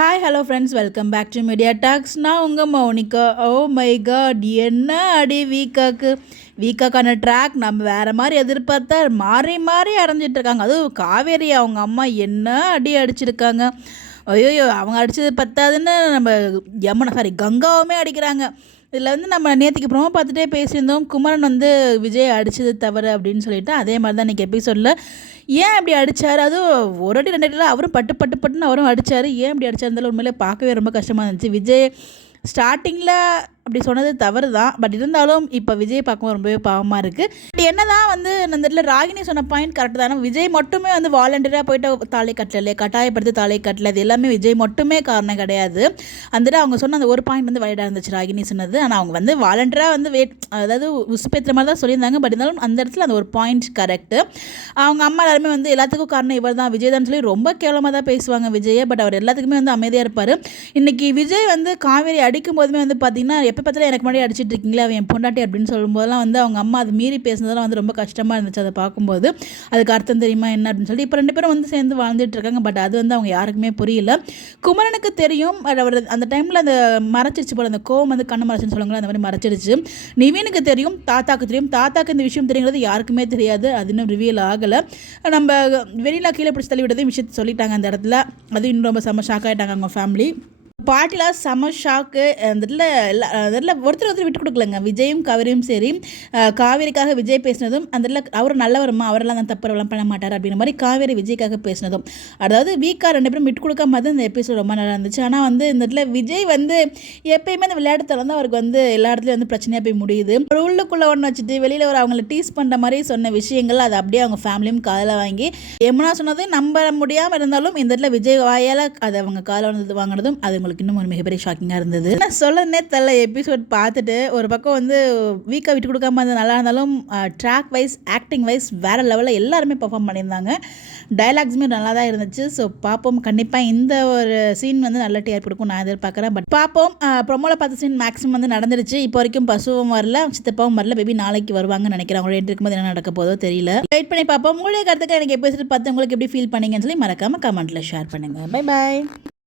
Hi hello friends, welcome back to Media Talks. நான் உங்கள் Mounika. Oh my God, என்ன அடி வீக்காக்கான ட்ராக் நம்ம வேறு மாதிரி எதிர்பார்த்தா மாறி மாறி அரைஞ்சிட்ருக்காங்க. அதுவும் காவேரி அவங்க அம்மா என்ன அடி அடிச்சிருக்காங்க. ஐயோயோ, அவங்க அடித்தது பத்தாதுன்னு நம்ம கங்காவுமே அடிக்கிறாங்க. இதில் வந்து நம்ம நேற்றுக்கு ப்ரோமோ பார்த்துட்டே பேசியிருந்தோம், குமரன் வந்து விஜய் அடித்தது தவறு அப்படின்னு சொல்லிட்டு. அதே மாதிரி தான் இன்றைக்கி எபிசோடில் ஏன் அப்படி அடித்தார், அதுவும் ஒரு அடி ரெண்டு அடியில் அவரும் பட்டுன்னு அவரும் அடித்தார். ஏன் அப்படி அடித்தாருந்தாலும் உண்மையிலே பார்க்கவே ரொம்ப கஷ்டமாக இருந்துச்சு. விஜய் ஸ்டார்டிங்கில் அப்படி சொன்னது தவறு தான், பட் இருந்தாலும் இப்போ விஜய் பார்க்கும்போது ரொம்பவே பாவமாக இருக்குது. பட் என்ன தான் வந்து அந்த இடத்துல ராகினி சொன்ன பாயிண்ட் கரெக்டு தானே. விஜய் மட்டுமே வந்து வாலண்டியராக போயிட்டு தாலை கட்டல இல்லையா, கட்டாயப்படுத்தி தாலை கட்டல, இது எல்லாமே விஜய் மட்டுமே காரணம் கிடையாது. அந்த அவங்க சொன்ன அந்த ஒரு பாயிண்ட் வந்து வயடாக இருந்துச்சு ராகினி சொன்னது. ஆனால் அவங்க வந்து வாலண்டியராக வந்து அதாவது உசுப்பேற்றுற மாதிரி தான் சொல்லியிருந்தாங்க. பட் இருந்தாலும் அந்த இடத்துல அந்த ஒரு பாயிண்ட் கரெக்டு. அவங்க அம்மா எல்லாருமே வந்து எல்லாத்துக்கும் காரணம் இவர் தான், விஜய் தான் சொல்லி ரொம்ப கேவலமாக தான் பேசுவாங்க விஜயை. பட் அவர் எல்லாத்துக்குமே வந்து அமைதியாக இருப்பார். இன்றைக்கி விஜய் வந்து காவேரி அடிக்கும் போதுமே வந்து பார்த்திங்கன்னா, எப்போ பார்த்தாலும் எனக்கு முன்னாடி அடிச்சிட்டு இருக்கீங்களா, அவன் என் பொண்டாட்டி அப்படின்னு சொல்லும்போதெல்லாம் வந்து அவங்க அம்மா அது மீறி பேசுனதெல்லாம் வந்து ரொம்ப கஷ்டமாக இருந்துச்சு. அதை பார்க்கும்போது அதுக்கு அர்த்தம் தெரியுமா என்ன அப்படின்னு சொல்லி இப்போ ரெண்டு பேரும் வந்து சேர்ந்து வாழ்ந்துட்டு இருக்காங்க. பட் அது வந்து அவங்க யாருக்குமே புரியல. குமரனுக்கு தெரியும், அவர் அந்த டைமில் அந்த மறைச்சிருச்சு போல, அந்த கோவம் வந்து கண்ணு மறைச்சுன்னு சொல்லுவாங்களா, அந்த மாதிரி மறைச்சிருச்சு. நிவினுக்கு தெரியும், தாத்தாக்கு தெரியும். தாத்தாக்கு இந்த விஷயம் தெரியுங்கிறது யாருக்குமே தெரியாது, அது இன்னும் ரிவீல் ஆகலை. நம்ம வெளியில் கீழே பிடிச்சி தள்ளி விட்டதையும் விஷயத்தை சொல்லிட்டாங்க அந்த இடத்துல. அது இன்னும் ரொம்ப செம்ம ஷாக் ஆகிட்டாங்க அவங்க ஃபேமிலி. பாட்டிலாம் செம ஷாக்கு. அந்த இடத்துல ஒருத்தர் விட்டு கொடுக்கலங்க. விஜயும் காவேரியும் சரி, காவேரிக்காக விஜய் பேசினதும் அந்த இடத்துல அவர் நல்லவருமா, அவரெல்லாம் தான் தப்புறவெல்லாம் பண்ண மாட்டார் அப்படின்ற மாதிரி காவேரி விஜய்க்காக பேசினதும், அதாவது வீக்காக ரெண்டு பேரும் விட்டு கொடுக்காம தான் இந்த எபிசோட் ரொம்ப நல்லா இருந்துச்சு. ஆனால் வந்து இந்த இடத்துல விஜய் வந்து எப்பயுமே அந்த விளையாட்டுத்தரம் வந்து அவருக்கு வந்து எல்லா இடத்துலையும் வந்து பிரச்சனையாக போய் முடியுது. ஒரு உள்ளுக்குள்ளே ஒன்று வச்சுட்டு வெளியில் ஒரு அவங்கள டீஸ் பண்ணுற மாதிரி சொன்ன விஷயங்கள் அதை அப்படியே அவங்க ஃபேமிலியும் காதில் வாங்கி எம்னா சொன்னது நம்ப முடியாமல் இருந்தாலும் இந்த இடத்துல விஜய் வாயால் அதை அவங்க காதில் வந்து வாங்கினதும் அது உங்களுக்கு இன்னும் ஒரு மிகப்பெரிய ஷாக்கிங்காக இருந்தது. என்ன சொல்லனே தெரியல. எபிசோட் பார்த்துட்டு ஒரு பக்கம் வந்து வீக்காக விட்டு கொடுக்காம அது நல்லா இருந்தாலும் ட்ராக் வைஸ் ஆக்டிங் வைஸ் வேறு லெவலில் எல்லாருமே பெர்ஃபார்ம் பண்ணியிருந்தாங்க. டைலாக்ஸுமே நல்லா தான் இருந்துச்சு. ஸோ பார்ப்போம், கண்டிப்பாக இந்த ஒரு சீன் வந்து நல்ல டிஆர் கொடுக்கும் நான் எதிர்பார்க்குறேன். பட் பார்ப்போம். ப்ரொமோவில் பார்த்த சீன் மேக்ஸிமம் வந்து நடந்துருச்சு. இப்போ வரைக்கும் பசுவும் வரல, சித்தப்பாவும் வரல. பேபி நாளைக்கு வருவாங்கன்னு நினைக்கிறேன். அவங்களோட என்ட்ரி இருக்கும்போது என்ன நடக்க போதோ தெரியல. வெயிட் பண்ணி பார்ப்போம். உங்களுடைய கருத்துக்கு எனக்கு எபிசோட் பார்த்து உங்களுக்கு எப்படி ஃபீல் பண்ணீங்கன்னு சொல்லி மறக்காமல் கமெண்ட்டில் ஷேர் பண்ணுங்கள். Bye bye.